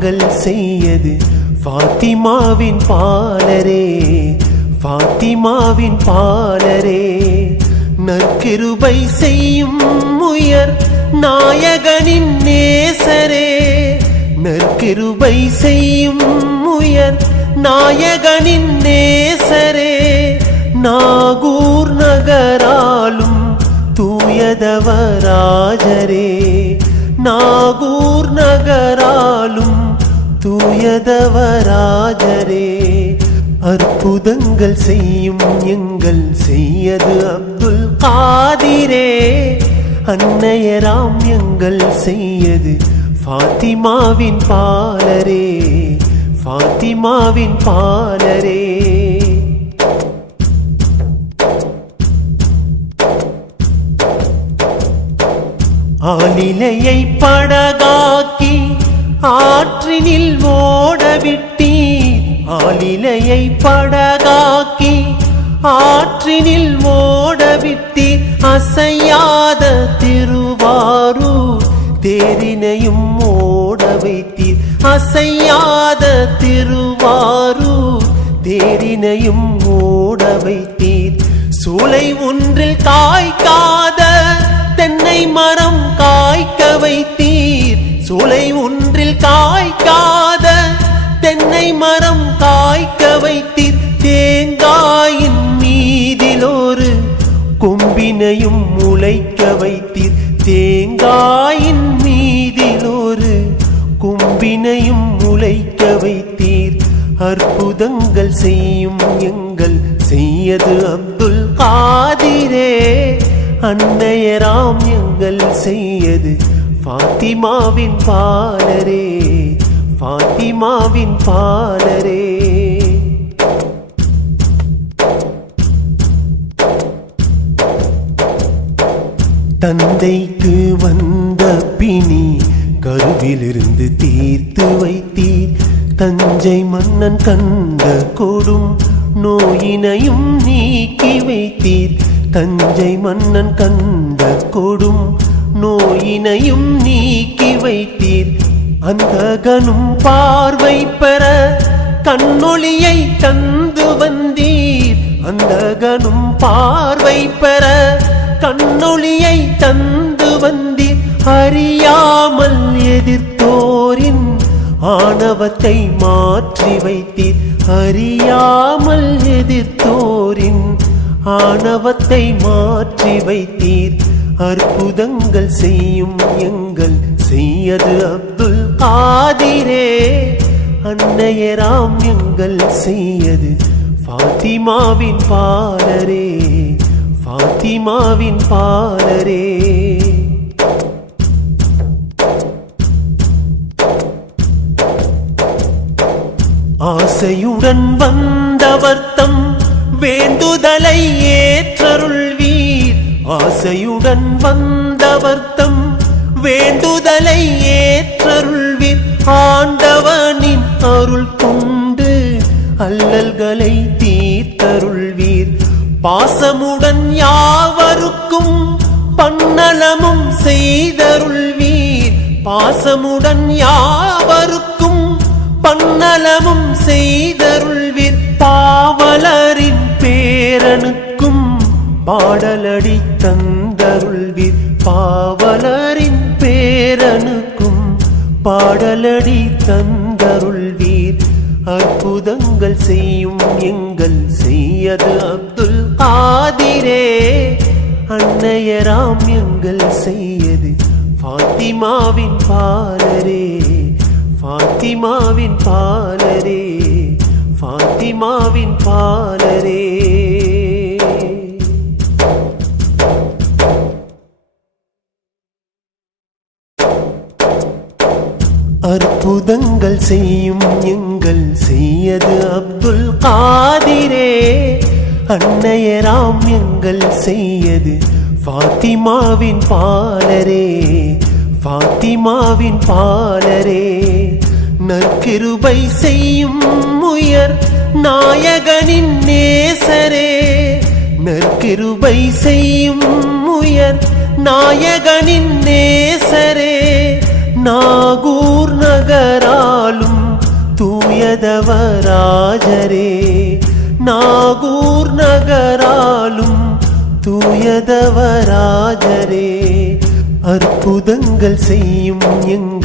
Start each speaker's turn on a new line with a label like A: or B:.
A: எங்கள் செய்யது. ஃபாத்திமாவின் பாலரே ஃபாத்திமாவின் பாலரே நற்கிருபை செய்யும் முயர் நாயகனின் நேசரே. நற்கிருபை செய்யும் உயர் நாயகனின் நேசரே. நாகூர் நகராலும் தூயதவராஜரே. நாகூர் நகராலும் தூயதவராஜரே அற்புதங்கள் செய்யும் எங்கள் செய்யது அப்துல் காதிரே. அன்னையராம் எங்கள் செய்யது ஃபாத்திமாவின் பாலரே ஃபாத்திமாவின் பாலரே. ஆலிலையை படகாக ஆற்றினில் ஓடவிட்டீர் ஆலிலையை படகாக்கி ஆற்றினில் ஓடவிட்டீர் அசையாத திருவாரூர் தேரினையும் ஓட வைத்தீர். அசையாத திருவாரூர் தேரினையும் ஓட வைத்தீர். கொம்பினையும் முளைக்க வைத்தீர். தேங்காயின் மீதில் ஒரு முளைக்க வைத்தீர். அற்புதங்கள் செய்யும் எங்கள் செய்யது அப்துல் காதிரே. அன்னையராம் எங்கள் செய்யது ஃபாத்திமாவின் பாலரே. ஃபாத்திமாவின் பாலரே. தந்தைக்கு வந்த பிணி கருவிலிருந்து தீர்த்து வைத்தீர். தஞ்சை மன்னன் கண்ட கொடும் நோயினையும் நீக்கி வைத்தீர். தஞ்சை மன்னன் கண்ட கொடும் நோயினையும் நீக்கி வைத்தீர். அந்த கனும் பார்வை பெற கண்ணொளியை தந்து வந்தீர். அந்த கனும் பார்வை பெற கண்ணொளியை தந்து வந்தீர். அறியாமல் எதிர்த்தோரின் ஆணவத்தை மாற்றி வைத்தீர். அறியாமல் எதிர்த்தோரின் ஆணவத்தை மாற்றி வைத்தீர். அற்புதங்கள் செய்யும் எங்கள் செய்யது அப்துல் காதிரே. அன்னையராம் எங்கள் செய்யது. ஃபாத்திமாவின் பாலரே ஃபாத்திமாவின் பாலரே. ஆசையுடன் வந்தவர்த்தம் வேண்டுதலை ஏற்றருள்வீர். ஆசையுடன் வந்தவர்த்தம் வேண்டுதலை ஏற்றருள்வீர். ஆண்டவனின் அருள் கொண்டு அல்லல்களை தீர்த்தருள்வீர். பாசமுடன் யாவருக்கும் பன்னலமும் செய்தருள்வீர். பாசமுடன் யாவருக்கும் பன்னலமும் செய்தருள்வீர். பாவலரின் பேரனுக்கும் பாடலடி தந்தருள்வீர். பாவலரின் பேரனுக்கும் பாடலடி தந்தருள்வீர். அற்புதங்கள் செய்யும் எங்கள் செய்யது அப்துல் காதிரே. அன்னையராம் எங்கள் செய்யது ஃபாத்திமாவின் பாலரே. ஃபாத்திமாவின் பாலரே. ஃபாத்திமாவின் பாலரே. அற்புதங்கள் செய்யும் எங்கள் செய்யது அப்துல் காதிரே. அன்னையராம் எங்கள் செய்யது ஃபாத்திமாவின் பாலரே. ஃபாத்திமாவின் பாலரே. நற்கிருபை செய்யும் முயர் நாயகனின் நேசரே. நற்கிருபை செய்யும் உயர் நாயகனின் நேசரே. நாகூர் நகராலும் தூயதவராஜரே. நாகூர் நகராலும் தூயதவராஜரே. அற்புதங்கள் செய்யும் எங்கள்